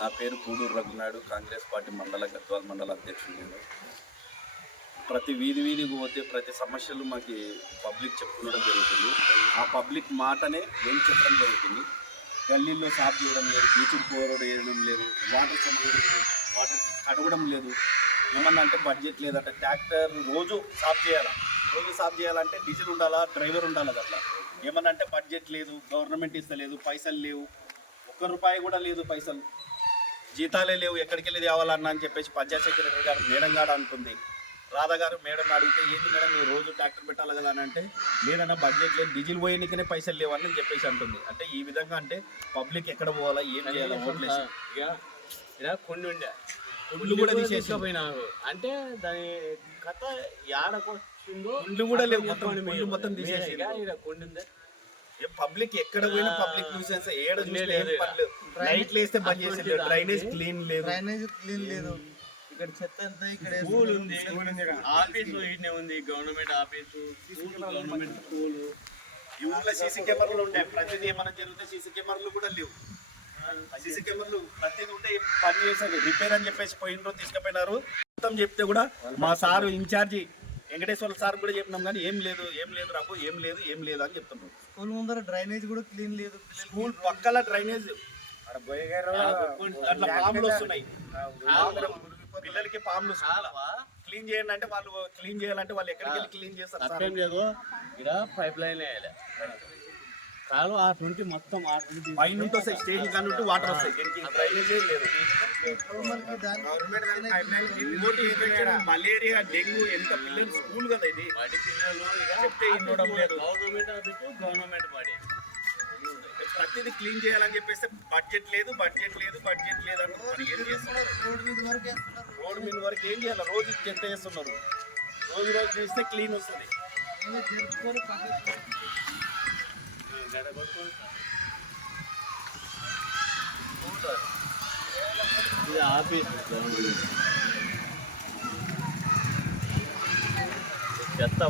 నా పేరు పూడూరు రఘునాయుడు, కాంగ్రెస్ పార్టీ గద్వాల మండల అధ్యక్షుడు. నేను ప్రతి వీధికి పోతే ప్రతి సమస్యలు మాకు పబ్లిక్ చెప్పుకోవడం జరుగుతుంది. ఆ పబ్లిక్ మాటనే ఏం చెప్పడం జరుగుతుంది. గల్లీల్లో సాఫ్ చేయడం లేదు, బీచ్కి పోరడం వేయడం లేదు, వాటర్ అడగడం లేదు. ఏమన్నా అంటే బడ్జెట్ లేదంటే ట్రాక్టర్ రోజు సాఫ్ చేయాలంటే డీజిల్ ఉండాలా, డ్రైవర్ ఉండాలి. అట్లా ఏమన్నా అంటే బడ్జెట్ లేదు, గవర్నమెంట్ ఇస్తలేదు, పైసలు లేవు, ₹1 కూడా లేదు, పైసలు జీతాలే లేవు, ఎక్కడికి వెళ్ళి తేవాలన్నా అని చెప్పేసి పంచాయత్ సెక్రటరీ గారు మేడం గారు అంటుంది. రాధా గారు మేడం అడిగితే ఏంటి మేడం మీరు రోజు ట్రాక్టర్ పెట్టాలి కదా అని అంటే లేదన్నా బడ్జెట్ లేదు, డీజిల్ పోయేనికనే పైసలు లేవని చెప్పేసి అంటుంది. అంటే ఈ విధంగా అంటే పబ్లిక్ ఎక్కడ పోవాలా, ఏం చేయాలా, ఇలా కొన్ని ఉండే గుళ్ళు కూడా తీసేసిపోయినారు. అంటే దాని కథ ఏడకొచ్చిందో గుళ్ళు కూడా లేవు, మొత్తం తీసేసి కొండ ఉందే. పబ్లిక్ ఎక్కడ పోయినా పబ్లిక్ న్యూసెన్స్ లైట్లు వేస్తే బంద్ చేసి డ్రైనేజ్ క్లీన్ లేదు. ఇక్కడ చెత్త అంతా ఇక్కడ స్కూల్ ఉంది, ఆఫీసు ఇన్నే ఉంది, గవర్నమెంట్ ఆఫీసు, గవర్నమెంట్ స్కూల్. ఈ ఊర్లో సీసీ కెమెరాలు ఉంటాయి, ప్రతిదీ ఏమైనా జరిగితే సీసీ కెమెరాలు కూడా లేవు. సీసీ కెమెరాలు ప్రతిదీ ఉంటే పని చేసేది రిపేర్ అని చెప్పేసి పోయినరోజు తీసుకుపోయినారు. మొత్తం చెప్తే కూడా మా సారు ఇన్ఛార్జి వెంకటేశ్వర సార్ కూడా చెప్పినాం కానీ ఏం లేదు రాబు, ఏం లేదు అని చెప్తున్నారు. స్కూల్ ముందర డ్రైనేజ్ కూడా క్లీన్ లేదు. స్కూల్ పక్కల డ్రైనేజ్ అట్లా పాములు వస్తున్నాయి, పిల్లలకి పాములు. క్లీన్ చేయండి అంటే వాళ్ళు క్లీన్ చేయాలంటే వాళ్ళు ఎక్కడికి వెళ్ళి క్లీన్ చేస్తారు? అర్థం లేదు. ఇక్కడ పైప్ లైన్ వేయాలి, కాలు ఆ ట్వంటీ మొత్తం పైన వస్తాయి, స్టేజ్ కానీ వాటర్ వస్తాయి, దీనికి డ్రైనేజ్ లేదు. మలేరియా, డెంగ్యూ ఎంత పిల్లలు స్కూల్ కదా ఇది, చెప్తే ఇవ్వడం లేదు. గవర్నమెంట్ బాడీ ప్రతిదీ క్లీన్ చేయాలని చెప్పేస్తే బడ్జెట్ లేదు అంటే ఏం చేస్తున్నారు? రోడ్డు మీద వరకు ఏం చేయాలి? రోజు చెత్త చేస్తున్నారు, రోజు చేస్తే క్లీన్ వస్తుంది. ఇది ఆఫీస్ చెత్త